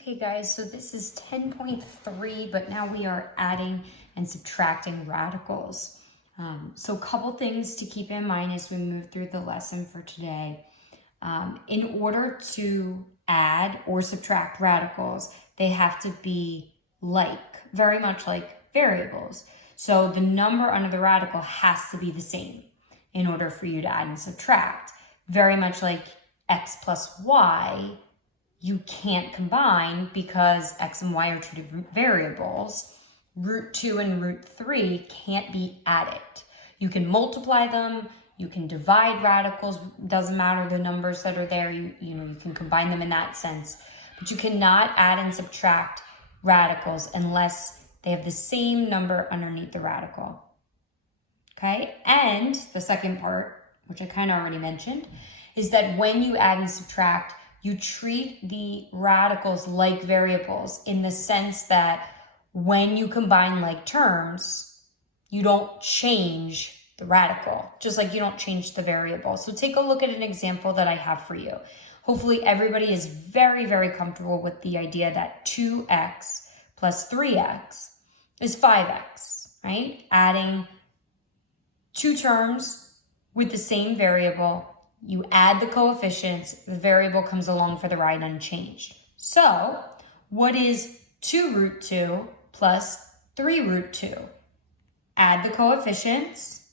Okay guys, so this is 10.3, but now we are adding and subtracting radicals. So a couple things to keep in mind as we move through the lesson for today. In order to add or subtract radicals, they have to be very much like variables. So the number under the radical has to be the same in order for you to add and subtract. Very much like x plus y, you can't combine because x and y are two different variables. Root 2 and root 3 can't be added. You can multiply them, you can divide radicals, doesn't matter the numbers that are there, you can combine them in that sense. But you cannot add and subtract radicals unless they have the same number underneath the radical. Okay, and the second part, which I kind of already mentioned, is that when you add and subtract, you treat the radicals like variables in the sense that when you combine like terms, you don't change the radical, just like you don't change the variable. So take a look at an example that I have for you. Hopefully everybody is very, very comfortable with the idea that 2x plus 3x is 5x, right? Adding two terms with the same variable, you add the coefficients, the variable comes along for the ride unchanged. So what is 2 root 2 plus 3 root 2? Add the coefficients,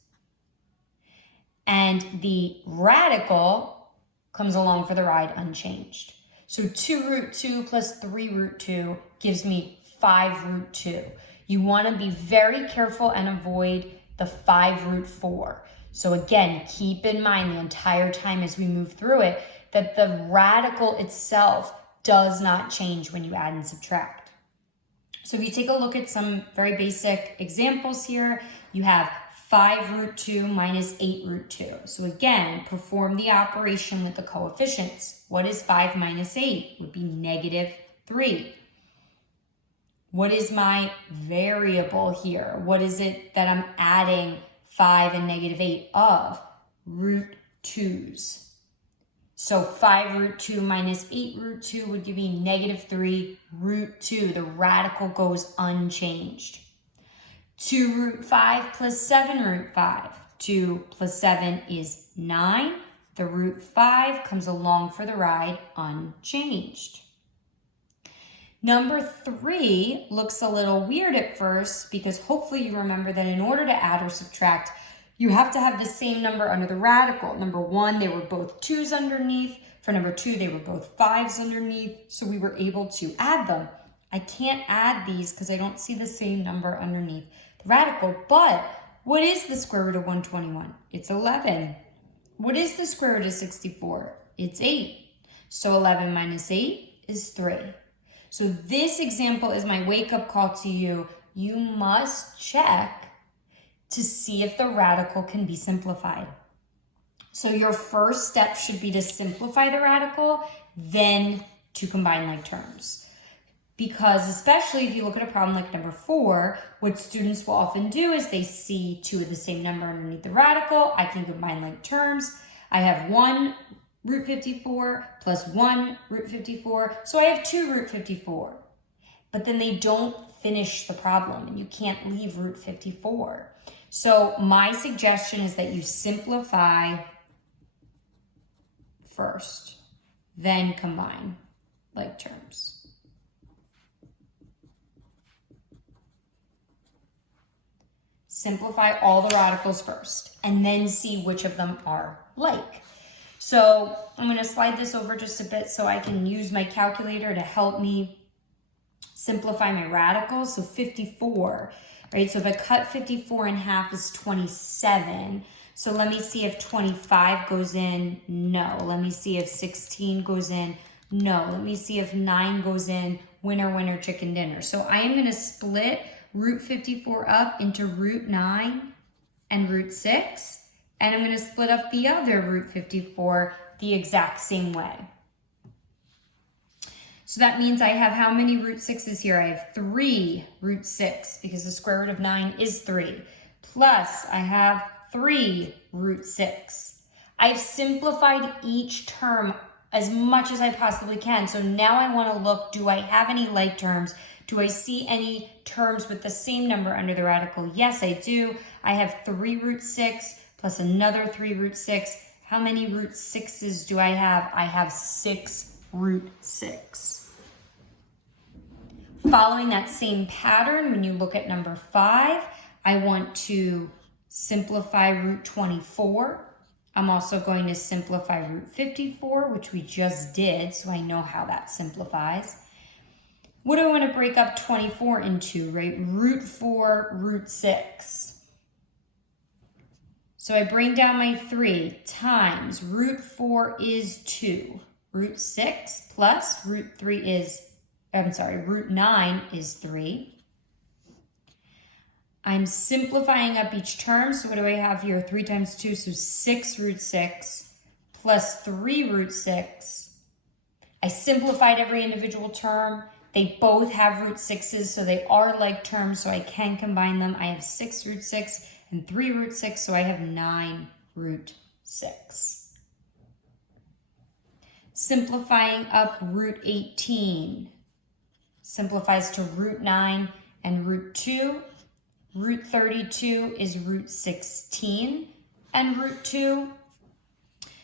and the radical comes along for the ride unchanged. So 2 root 2 plus 3 root 2 gives me 5 root 2. You want to be very careful and avoid the 5 root 4. So again, keep in mind the entire time as we move through it that the radical itself does not change when you add and subtract. So if you take a look at some very basic examples here, you have 5 root 2 minus 8 root 2. So again, perform the operation with the coefficients. What is 5 minus 8? Would be negative 3. What is my variable here? What is it that I'm adding 5 and negative 8 of? Root 2's. So 5 root 2 minus 8 root 2 would give me negative 3 root 2. The radical goes unchanged. 2 root 5 plus 7 root 5. 2 plus 7 is 9. The root 5 comes along for the ride unchanged. Number 3 looks a little weird at first because hopefully you remember that in order to add or subtract, you have to have the same number under the radical. Number 1, they were both 2's underneath. For number 2, they were both 5's underneath. So we were able to add them. I can't add these because I don't see the same number underneath the radical. But what is the square root of 121? It's 11. What is the square root of 64? It's 8. So 11 minus 8 is 3. So this example is my wake-up call to you. You must check to see if the radical can be simplified. So your first step should be to simplify the radical, then to combine like terms. Because especially if you look at a problem like number 4, what students will often do is they see 2 of the same number underneath the radical. I can combine like terms. I have 1 root 54 plus 1 root 54. So I have 2 root 54. But then they don't finish the problem and you can't leave root 54. So my suggestion is that you simplify first, then combine like terms. Simplify all the radicals first and then see which of them are like. So I'm going to slide this over just a bit so I can use my calculator to help me simplify my radicals. So 54, right? So if I cut 54 in half is 27. So let me see if 25 goes in. No. Let me see if 16 goes in. No. Let me see if 9 goes in. Winner, winner, chicken dinner. So I am going to split root 54 up into root 9 and root 6. And I'm going to split up the other root 54 the exact same way. So that means I have how many root 6's here? I have 3 root 6 because the square root of 9 is 3. Plus I have 3 root 6. I've simplified each term as much as I possibly can. So now I want to look, do I have any like terms? Do I see any terms with the same number under the radical? Yes, I do. I have 3 root 6 plus another 3 root 6. How many root 6s do I have? I have 6 root 6. Following that same pattern, when you look at number 5, I want to simplify root 24. I'm also going to simplify root 54, which we just did, so I know how that simplifies. What do I want to break up 24 into, right? Root 4, root 6. So I bring down my 3 times root 4 is 2. Root 6 plus root 9 is 3. I'm simplifying up each term. So what do I have here? 3 times 2, so 6 root 6 plus 3 root 6. I simplified every individual term. They both have root 6s, so they are like terms, so I can combine them. I have 6 root 6 and 3 root 6, so I have 9 root 6. Simplifying up root 18 simplifies to root 9 and root 2. Root 32 is root 16 and root 2.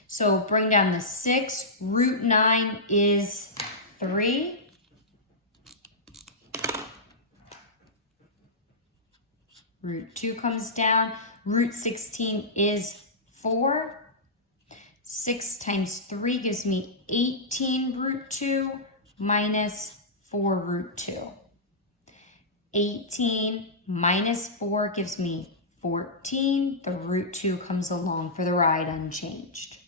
So bring down the 6. Root 9 is 3. Root 2 comes down. Root 16 is 4. 6 times 3 gives me 18 root 2 minus 4 root 2. 18 minus 4 gives me 14. The root 2 comes along for the ride unchanged.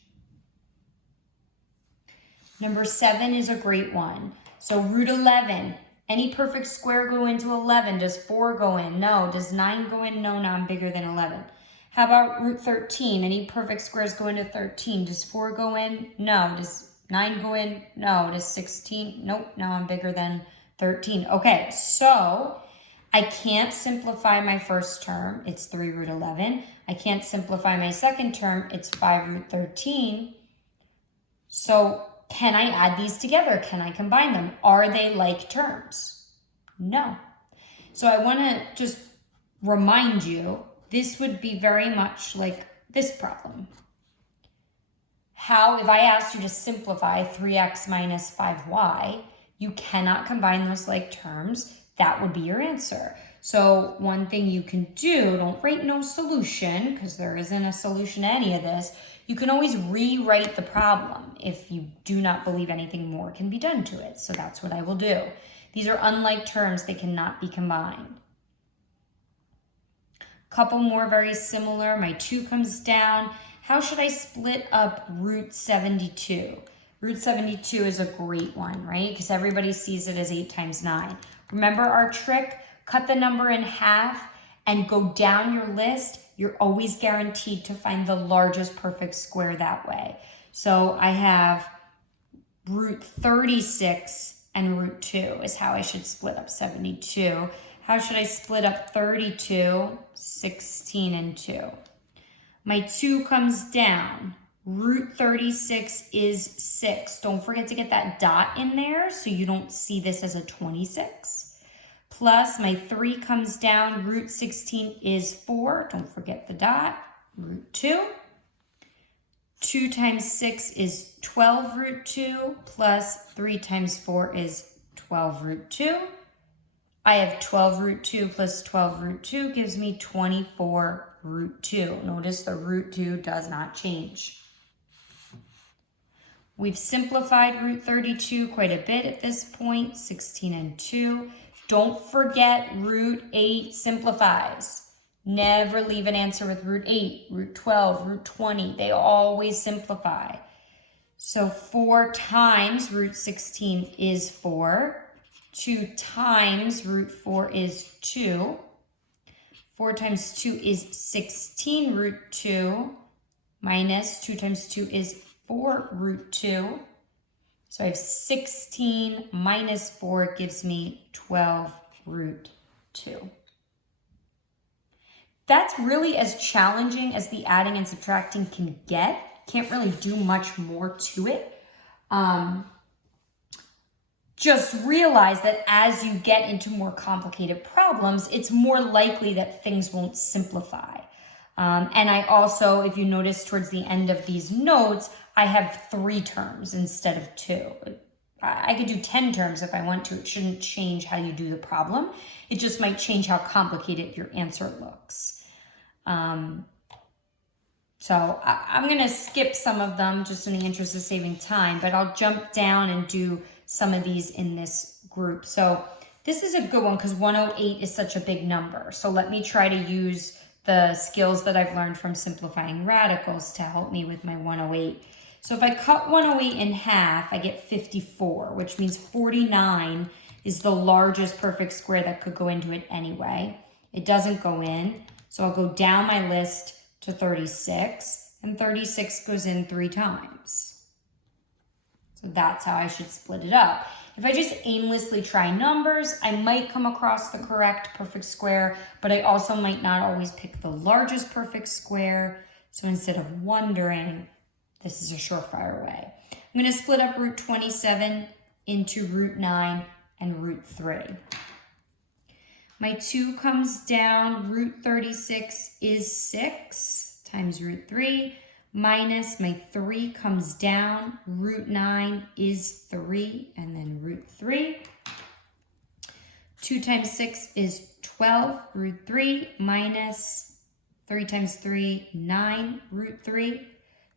Number 7 is a great one. So root 11. Any perfect square go into 11? Does 4 go in? No. Does 9 go in? No, now I'm bigger than 11. How about root 13? Any perfect squares go into 13? Does 4 go in? No. Does 9 go in? No. Does 16? Nope, now I'm bigger than 13. Okay, so I can't simplify my first term. It's 3 root 11. I can't simplify my second term. It's 5 root 13. So can I add these together? Can I combine them? Are they like terms? No. So I want to just remind you, this would be very much like this problem. How, if I asked you to simplify 3x minus 5y, you cannot combine those like terms. That would be your answer. So one thing you can do, don't write no solution, because there isn't a solution to any of this. You can always rewrite the problem if you do not believe anything more can be done to it. So that's what I will do. These are unlike terms. They cannot be combined. Couple more very similar. My 2 comes down. How should I split up root 72? Root 72 is a great one, right? Because everybody sees it as 8 times 9. Remember our trick? Cut the number in half and go down your list. You're always guaranteed to find the largest perfect square that way. So I have root 36 and root 2 is how I should split up 72. How should I split up 32? 16 and 2. My 2 comes down. Root 36 is 6. Don't forget to get that dot in there so you don't see this as a 26. Plus my 3 comes down. Root 16 is 4. Don't forget the dot. Root 2. 2 times 6 is 12 root 2. Plus 3 times 4 is 12 root 2. I have 12 root 2 plus 12 root 2 gives me 24 root 2. Notice the root 2 does not change. We've simplified root 32 quite a bit at this point, 16 and 2. Don't forget root 8 simplifies. Never leave an answer with root 8, root 12, root 20. They always simplify. So 4 times root 16 is 4. 2 times root 4 is 2. 4 times 2 is 16 root 2 minus 2 times 2 is 4 root 2. So I have 16 minus 4 gives me 12 root 2. That's really as challenging as the adding and subtracting can get. Can't really do much more to it. Just realize that as you get into more complicated problems, it's more likely that things won't simplify. And I also, if you notice towards the end of these notes, I have 3 terms instead of 2. I could do 10 terms if I want to. It shouldn't change how you do the problem. It just might change how complicated your answer looks. So I'm going to skip some of them just in the interest of saving time, but I'll jump down and do some of these in this group. So this is a good one because 108 is such a big number. So let me try to use the skills that I've learned from simplifying radicals to help me with my 108. So if I cut 108 in half, I get 54, which means 49 is the largest perfect square that could go into it anyway. It doesn't go in, so I'll go down my list to 36, and 36 goes in 3 times. So that's how I should split it up. If I just aimlessly try numbers, I might come across the correct perfect square, but I also might not always pick the largest perfect square. So instead of wondering, this is a surefire way. I'm going to split up root 27 into root 9 and root 3. My 2 comes down, root 36 is 6 times root 3, minus my 3 comes down, root 9 is 3, and then root 3. 2 times 6 is 12, root 3, minus 3 times 3, 9, root 3.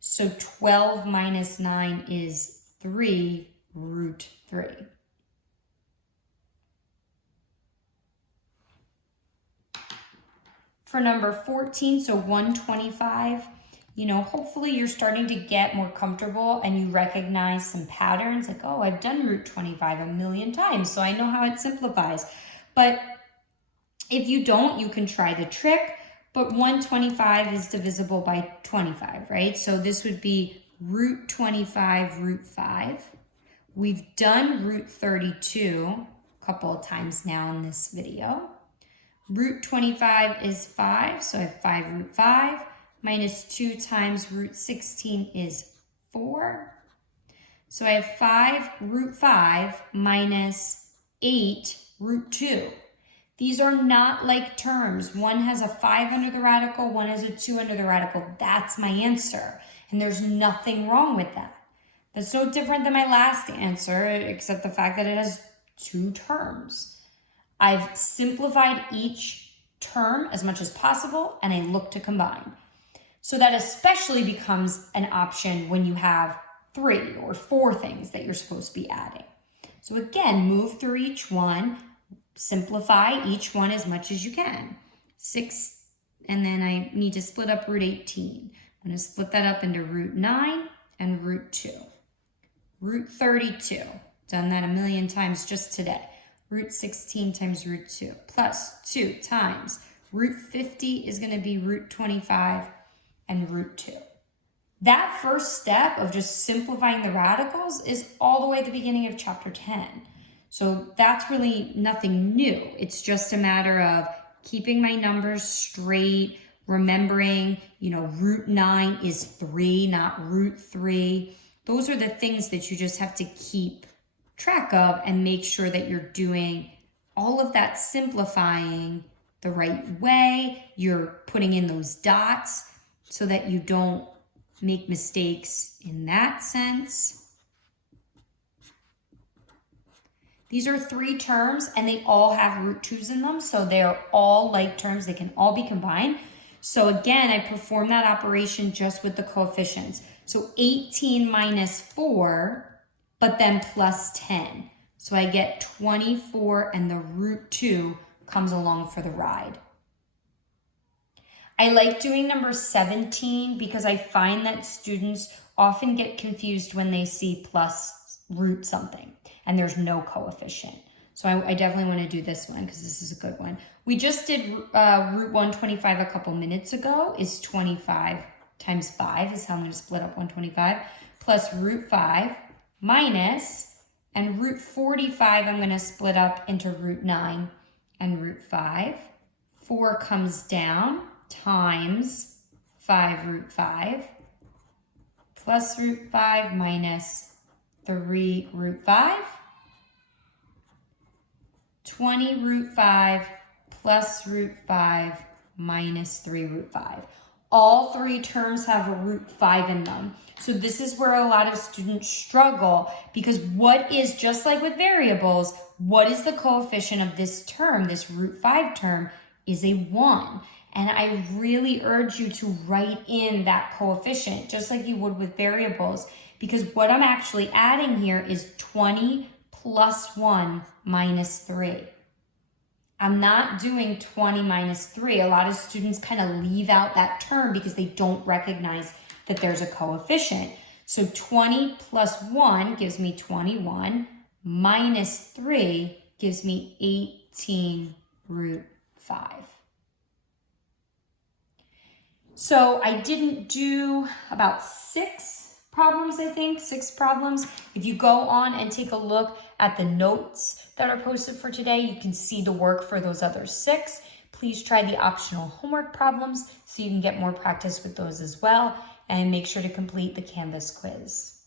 So 12 minus 9 is 3, root 3. For number 14, so 125, hopefully you're starting to get more comfortable and you recognize some patterns like, oh, I've done root 25 a million times, so I know how it simplifies. But if you don't, you can try the trick, but 125 is divisible by 25, right? So this would be root 25, root 5. We've done root 32 a couple of times now in this video. Root 25 is 5, so I have 5 root 5, minus 2 times root 16 is 4. So I have 5 root 5 minus 8 root 2. These are not like terms. One has a 5 under the radical, one has a 2 under the radical. That's my answer, and there's nothing wrong with that. That's no different than my last answer, except the fact that it has 2 terms. I've simplified each term as much as possible, and I look to combine. So that especially becomes an option when you have 3 or 4 things that you're supposed to be adding. So again, move through each one, simplify each one as much as you can. 6, and then I need to split up root 18. I'm going to split that up into root 9 and root 2. Root 32, done that a million times just today. Root 16 times root 2 plus 2 times root 50 is going to be root 25 and root 2. That first step of just simplifying the radicals is all the way at the beginning of chapter 10. So that's really nothing new. It's just a matter of keeping my numbers straight, remembering, root 9 is 3, not root 3. Those are the things that you just have to keep track of and make sure that you're doing all of that simplifying the right way. You're putting in those dots so that you don't make mistakes in that sense. These are 3 terms and they all have root 2's in them, so they're all like terms. They can all be combined. So again, I perform that operation just with the coefficients. So 18 minus 4, but then plus 10. So I get 24 and the root 2 comes along for the ride. I like doing number 17 because I find that students often get confused when they see plus root something and there's no coefficient. So I definitely want to do this one because this is a good one. We just did root 125 a couple minutes ago. Is 25 times 5 is how I'm going to split up 125 plus root 5 minus, and root 45 I'm going to split up into root 9 and root 5. 4 comes down times 5 root 5 plus root 5 minus 3 root 5. 20 root 5 plus root 5 minus 3 root 5. All three terms have a root 5 in them. So this is where a lot of students struggle, because what is, just like with variables, what is the coefficient of this term, this root 5 term, is a 1. And I really urge you to write in that coefficient, just like you would with variables, because what I'm actually adding here is 20 plus 1 minus 3. I'm not doing 20 minus 3. A lot of students kind of leave out that term because they don't recognize that there's a coefficient. So 20 plus 1 gives me 21, minus 3 gives me 18 root 5. So I didn't do about 6 problems, I think, 6 problems. If you go on and take a look at the notes that are posted for today, you can see the work for those other 6. Please try the optional homework problems so you can get more practice with those as well, and make sure to complete the Canvas quiz.